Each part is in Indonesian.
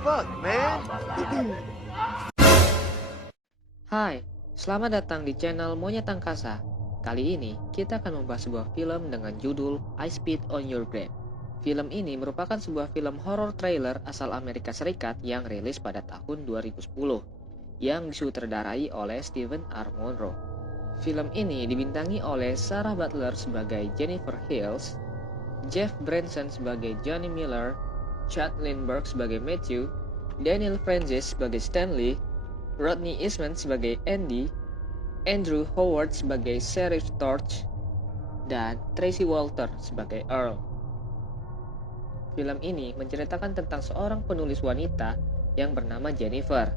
fuck, man? Hai, selamat datang di channel Monyet Angkasa. Kali ini kita akan membahas sebuah film dengan judul I Spit on Your Grave. Film ini merupakan sebuah film horror trailer asal Amerika Serikat yang rilis pada tahun 2010 yang disutradarai oleh Steven R. Monroe. Film ini dibintangi oleh Sarah Butler sebagai Jennifer Hills, Jeff Branson sebagai Johnny Miller, Chad Lindbergh sebagai Matthew, Daniel Francis sebagai Stanley, Rodney Eastman sebagai Andy, Andrew Howard sebagai Sheriff Torch, dan Tracy Walter sebagai Earl. Film ini menceritakan tentang seorang penulis wanita yang bernama Jennifer,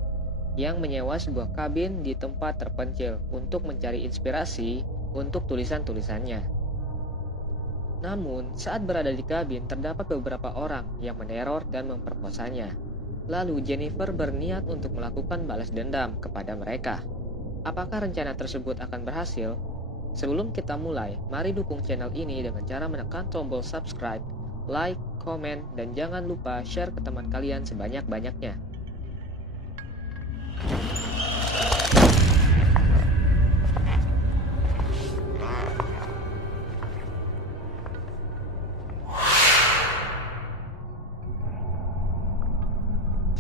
yang menyewa sebuah kabin di tempat terpencil untuk mencari inspirasi untuk tulisan-tulisannya. Namun, saat berada di kabin terdapat beberapa orang yang meneror dan memperkosanya. Lalu Jennifer berniat untuk melakukan balas dendam kepada mereka. Apakah rencana tersebut akan berhasil? Sebelum kita mulai, mari dukung channel ini dengan cara menekan tombol subscribe, like, komen, dan jangan lupa share ke teman kalian sebanyak-banyaknya.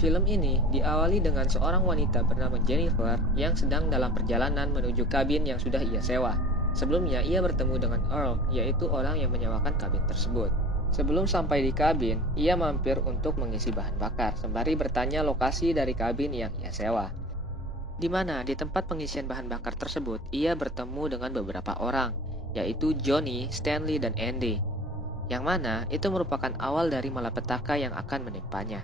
Film ini diawali dengan seorang wanita bernama Jennifer yang sedang dalam perjalanan menuju kabin yang sudah ia sewa. Sebelumnya ia bertemu dengan Earl, yaitu orang yang menyewakan kabin tersebut. Sebelum sampai di kabin, ia mampir untuk mengisi bahan bakar, sembari bertanya lokasi dari kabin yang ia sewa. Di mana di tempat pengisian bahan bakar tersebut, ia bertemu dengan beberapa orang, yaitu Johnny, Stanley, dan Andy. Yang mana itu merupakan awal dari malapetaka yang akan menimpanya.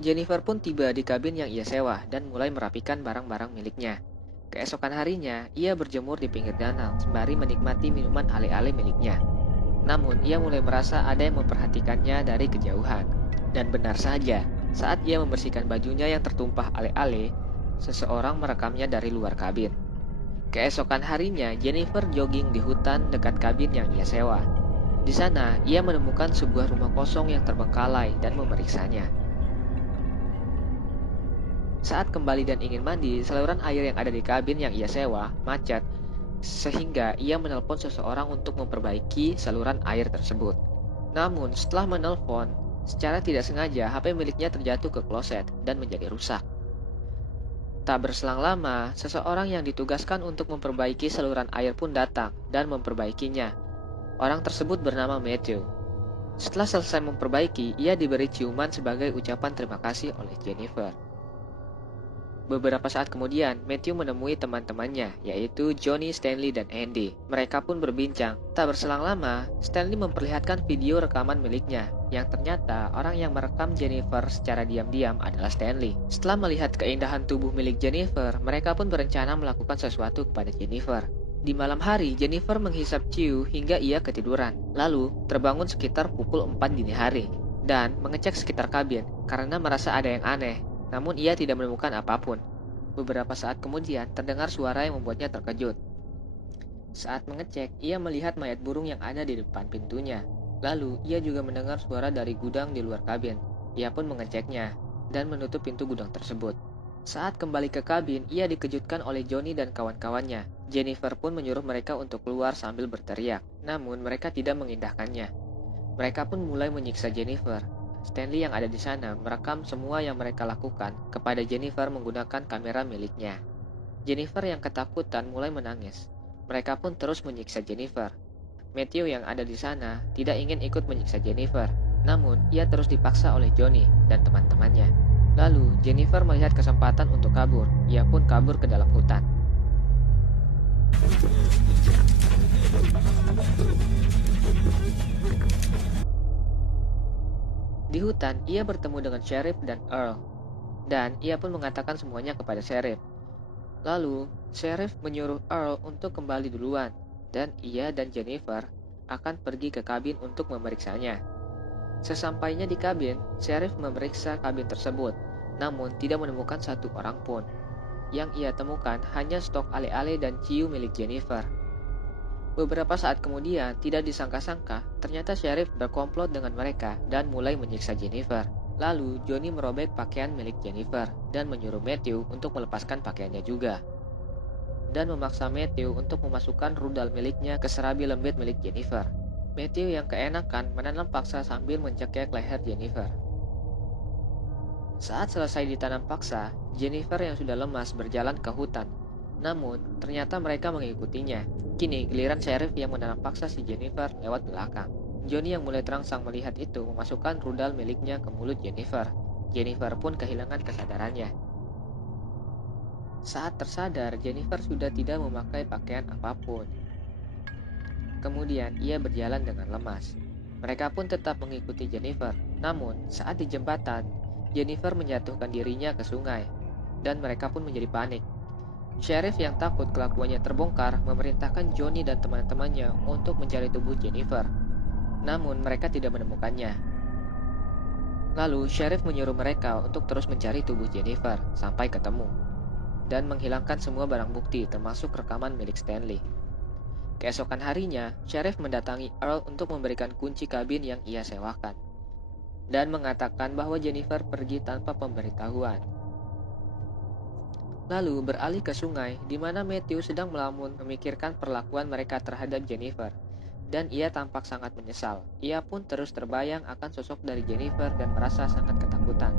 Jennifer pun tiba di kabin yang ia sewa dan mulai merapikan barang-barang miliknya. Keesokan harinya, ia berjemur di pinggir danau sembari menikmati minuman ale-ale miliknya. Namun, ia mulai merasa ada yang memperhatikannya dari kejauhan. Dan benar saja, saat ia membersihkan bajunya yang tertumpah ale-ale, seseorang merekamnya dari luar kabin. Keesokan harinya, Jennifer jogging di hutan dekat kabin yang ia sewa. Di sana, ia menemukan sebuah rumah kosong yang terbengkalai dan memeriksanya. Saat kembali dan ingin mandi, saluran air yang ada di kabin yang ia sewa macet, sehingga ia menelpon seseorang untuk memperbaiki saluran air tersebut. Namun, setelah menelpon, secara tidak sengaja HP miliknya terjatuh ke kloset dan menjadi rusak. Tak berselang lama, seseorang yang ditugaskan untuk memperbaiki saluran air pun datang dan memperbaikinya. Orang tersebut bernama Matthew. Setelah selesai memperbaiki, ia diberi ciuman sebagai ucapan terima kasih oleh Jennifer. Beberapa saat kemudian, Matthew menemui teman-temannya, yaitu Johnny, Stanley, dan Andy. Mereka pun berbincang. Tak berselang lama, Stanley memperlihatkan video rekaman miliknya, yang ternyata orang yang merekam Jennifer secara diam-diam adalah Stanley. Setelah melihat keindahan tubuh milik Jennifer, mereka pun berencana melakukan sesuatu kepada Jennifer. Di malam hari, Jennifer menghisap ciu hingga ia ketiduran. Lalu, terbangun sekitar pukul 4 dini hari, dan mengecek sekitar kabin, karena merasa ada yang aneh. Namun ia tidak menemukan apapun. Beberapa saat kemudian terdengar suara yang membuatnya terkejut. Saat mengecek, ia melihat mayat burung yang ada di depan pintunya. Lalu ia juga mendengar suara dari gudang di luar kabin. Ia pun mengeceknya dan menutup pintu gudang tersebut. Saat kembali ke kabin, ia dikejutkan oleh Johnny dan kawan-kawannya. Jennifer pun menyuruh mereka untuk keluar sambil berteriak. Namun mereka tidak mengindahkannya. Mereka pun mulai menyiksa Jennifer. Stanley yang ada di sana merekam semua yang mereka lakukan kepada Jennifer menggunakan kamera miliknya. Jennifer yang ketakutan mulai menangis. Mereka pun terus menyiksa Jennifer. Matthew yang ada di sana tidak ingin ikut menyiksa Jennifer, namun ia terus dipaksa oleh Johnny dan teman-temannya. Lalu Jennifer melihat kesempatan untuk kabur. Ia pun kabur ke dalam hutan. Di hutan, ia bertemu dengan Sheriff dan Earl, dan ia pun mengatakan semuanya kepada Sheriff. Lalu, Sheriff menyuruh Earl untuk kembali duluan, dan ia dan Jennifer akan pergi ke kabin untuk memeriksanya. Sesampainya di kabin, Sheriff memeriksa kabin tersebut, namun tidak menemukan satu orang pun. Yang ia temukan hanya stok ale-ale dan ciu milik Jennifer. Beberapa saat kemudian, tidak disangka-sangka, ternyata Sheriff berkomplot dengan mereka dan mulai menyiksa Jennifer. Lalu Johnny merobek pakaian milik Jennifer dan menyuruh Matthew untuk melepaskan pakaiannya juga. Dan memaksa Matthew untuk memasukkan rudal miliknya ke serabi lembut milik Jennifer. Matthew yang keenakan menanam paksa sambil mencekik leher Jennifer. Saat selesai ditanam paksa, Jennifer yang sudah lemas berjalan ke hutan. Namun, ternyata mereka mengikutinya. Kini, giliran sheriff yang menanam paksa si Jennifer lewat belakang. Johnny yang mulai terangsang melihat itu memasukkan rudal miliknya ke mulut Jennifer. Jennifer pun kehilangan kesadarannya. Saat tersadar, Jennifer sudah tidak memakai pakaian apapun. Kemudian, ia berjalan dengan lemas. Mereka pun tetap mengikuti Jennifer. Namun, saat di jembatan, Jennifer menjatuhkan dirinya ke sungai, dan mereka pun menjadi panik. Sheriff yang takut kelakuannya terbongkar memerintahkan Johnny dan teman-temannya untuk mencari tubuh Jennifer. Namun, mereka tidak menemukannya. Lalu, Sheriff menyuruh mereka untuk terus mencari tubuh Jennifer sampai ketemu, dan menghilangkan semua barang bukti termasuk rekaman milik Stanley. Keesokan harinya, Sheriff mendatangi Earl untuk memberikan kunci kabin yang ia sewakan, dan mengatakan bahwa Jennifer pergi tanpa pemberitahuan. Lalu beralih ke sungai, di mana Matthew sedang melamun memikirkan perlakuan mereka terhadap Jennifer, dan ia tampak sangat menyesal. Ia pun terus terbayang akan sosok dari Jennifer dan merasa sangat ketakutan.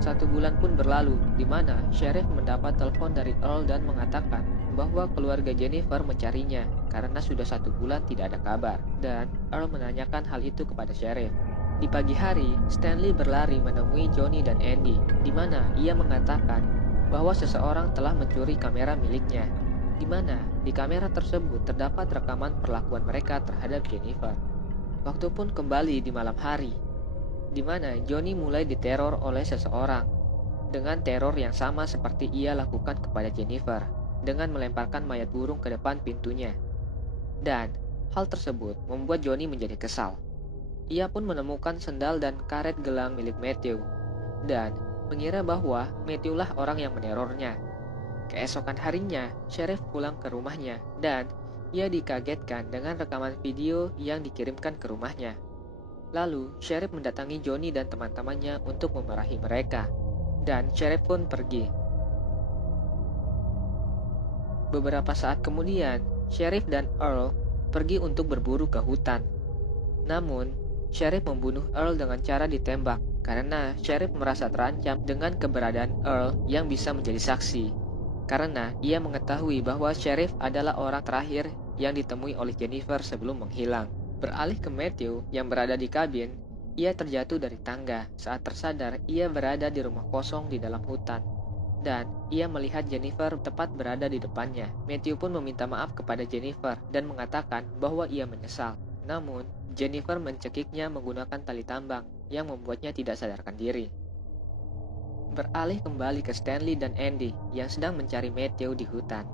1 bulan pun berlalu, di mana Sheriff mendapat telepon dari Earl dan mengatakan bahwa keluarga Jennifer mencarinya karena sudah 1 bulan tidak ada kabar, dan Earl menanyakan hal itu kepada Sheriff. Di pagi hari, Stanley berlari menemui Johnny dan Andy, di mana ia mengatakan bahwa seseorang telah mencuri kamera miliknya, di mana di kamera tersebut terdapat rekaman perlakuan mereka terhadap Jennifer. Waktu pun kembali di malam hari, di mana Johnny mulai diteror oleh seseorang dengan teror yang sama seperti ia lakukan kepada Jennifer, dengan melemparkan mayat burung ke depan pintunya. Dan hal tersebut membuat Johnny menjadi kesal. Ia pun menemukan sendal dan karet gelang milik Matthew, dan mengira bahwa Matthew lah orang yang menerornya. Keesokan harinya, Sheriff pulang ke rumahnya, dan ia dikagetkan dengan rekaman video yang dikirimkan ke rumahnya. Lalu, Sheriff mendatangi Johnny dan teman-temannya untuk memarahi mereka, dan Sheriff pun pergi. Beberapa saat kemudian, Sheriff dan Earl pergi untuk berburu ke hutan. Namun, Sheriff membunuh Earl dengan cara ditembak karena Sheriff merasa terancam dengan keberadaan Earl yang bisa menjadi saksi, karena ia mengetahui bahwa Sheriff adalah orang terakhir yang ditemui oleh Jennifer sebelum menghilang. Beralih ke Matthew yang berada di kabin, ia terjatuh dari tangga. Saat tersadar, ia berada di rumah kosong di dalam hutan, dan ia melihat Jennifer tepat berada di depannya. Matthew pun meminta maaf kepada Jennifer dan mengatakan bahwa ia menyesal. Namun, Jennifer mencekiknya menggunakan tali tambang yang membuatnya tidak sadarkan diri. Beralih kembali ke Stanley dan Andy yang sedang mencari Matthew di hutan.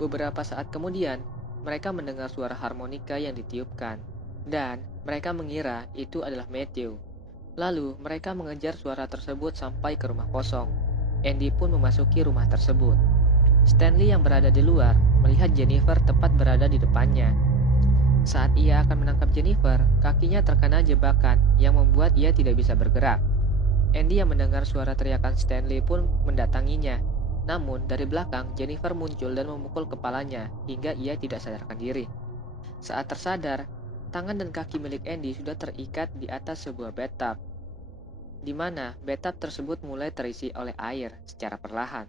Beberapa saat kemudian, mereka mendengar suara harmonika yang ditiupkan, dan mereka mengira itu adalah Matthew. Lalu, mereka mengejar suara tersebut sampai ke rumah kosong. Andy pun memasuki rumah tersebut. Stanley yang berada di luar melihat Jennifer tepat berada di depannya. Saat ia akan menangkap Jennifer, kakinya terkena jebakan yang membuat ia tidak bisa bergerak. Andy yang mendengar suara teriakan Stanley pun mendatanginya. Namun, dari belakang, Jennifer muncul dan memukul kepalanya hingga ia tidak sadarkan diri. Saat tersadar, tangan dan kaki milik Andy sudah terikat di atas sebuah bathtub, di mana bathtub tersebut mulai terisi oleh air secara perlahan.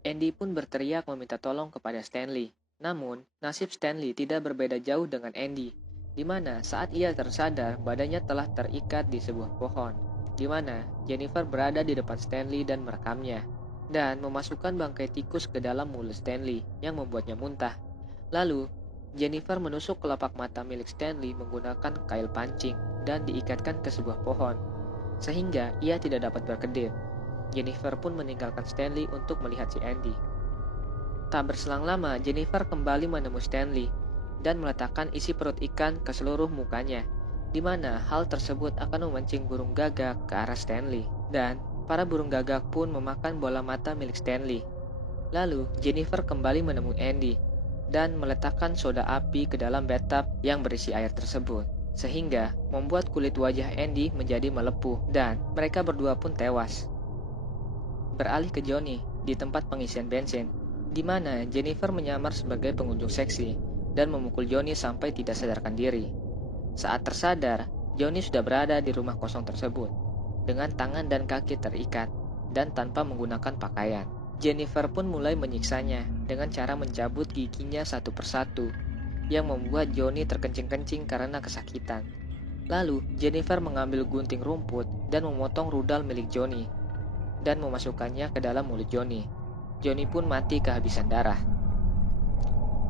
Andy pun berteriak meminta tolong kepada Stanley. Namun, nasib Stanley tidak berbeda jauh dengan Andy, di mana saat ia tersadar, badannya telah terikat di sebuah pohon, di mana Jennifer berada di depan Stanley dan merekamnya, dan memasukkan bangkai tikus ke dalam mulut Stanley yang membuatnya muntah. Lalu, Jennifer menusuk kelopak mata milik Stanley menggunakan kail pancing dan diikatkan ke sebuah pohon, sehingga ia tidak dapat berkedip. Jennifer pun meninggalkan Stanley untuk melihat si Andy. Tak berselang lama, Jennifer kembali menemui Stanley dan meletakkan isi perut ikan ke seluruh mukanya, di mana hal tersebut akan memancing burung gagak ke arah Stanley, dan para burung gagak pun memakan bola mata milik Stanley. Lalu, Jennifer kembali menemui Andy dan meletakkan soda api ke dalam bathtub yang berisi air tersebut. sehingga membuat kulit wajah Andy menjadi melepuh dan mereka berdua pun tewas. Beralih ke Johnny di tempat pengisian bensin, di mana Jennifer menyamar sebagai pengunjung seksi dan memukul Johnny sampai tidak sadarkan diri. Saat tersadar, Johnny sudah berada di rumah kosong tersebut, dengan tangan dan kaki terikat dan tanpa menggunakan pakaian. Jennifer pun mulai menyiksanya dengan cara mencabut giginya satu persatu, yang membuat Johnny terkencing-kencing karena kesakitan. Lalu, Jennifer mengambil gunting rumput dan memotong rudal milik Johnny dan memasukkannya ke dalam mulut Johnny. Johnny pun mati kehabisan darah.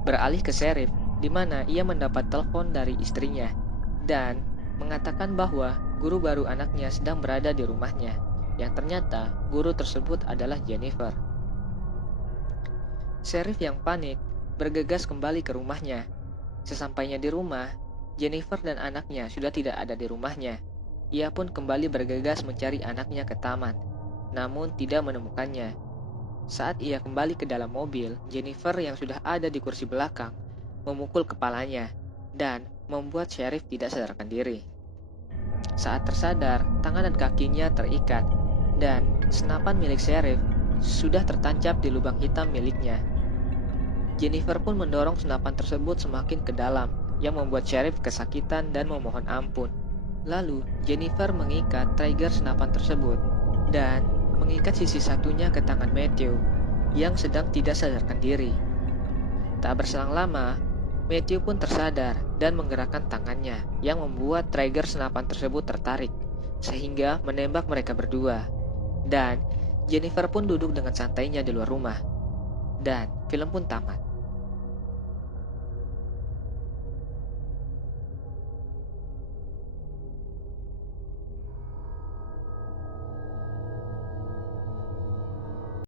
Beralih ke Sheriff, di mana ia mendapat telepon dari istrinya dan mengatakan bahwa guru baru anaknya sedang berada di rumahnya, yang ternyata guru tersebut adalah Jennifer. Sheriff yang panik bergegas kembali ke rumahnya. Sesampainya di rumah, Jennifer dan anaknya sudah tidak ada di rumahnya. Ia pun kembali bergegas mencari anaknya ke taman, namun tidak menemukannya. Saat ia kembali ke dalam mobil, Jennifer yang sudah ada di kursi belakang memukul kepalanya dan membuat Sheriff tidak sadarkan diri. Saat tersadar, tangan dan kakinya terikat dan senapan milik Sheriff sudah tertancap di lubang hitam miliknya. Jennifer pun mendorong senapan tersebut semakin ke dalam, yang membuat Sheriff kesakitan dan memohon ampun. Lalu, Jennifer mengikat trigger senapan tersebut dan mengikat sisi satunya ke tangan Matthew yang sedang tidak sadarkan diri. Tak berselang lama, Matthew pun tersadar dan menggerakkan tangannya yang membuat trigger senapan tersebut tertarik sehingga menembak mereka berdua. Dan Jennifer pun duduk dengan santainya di luar rumah. Dan film pun tamat.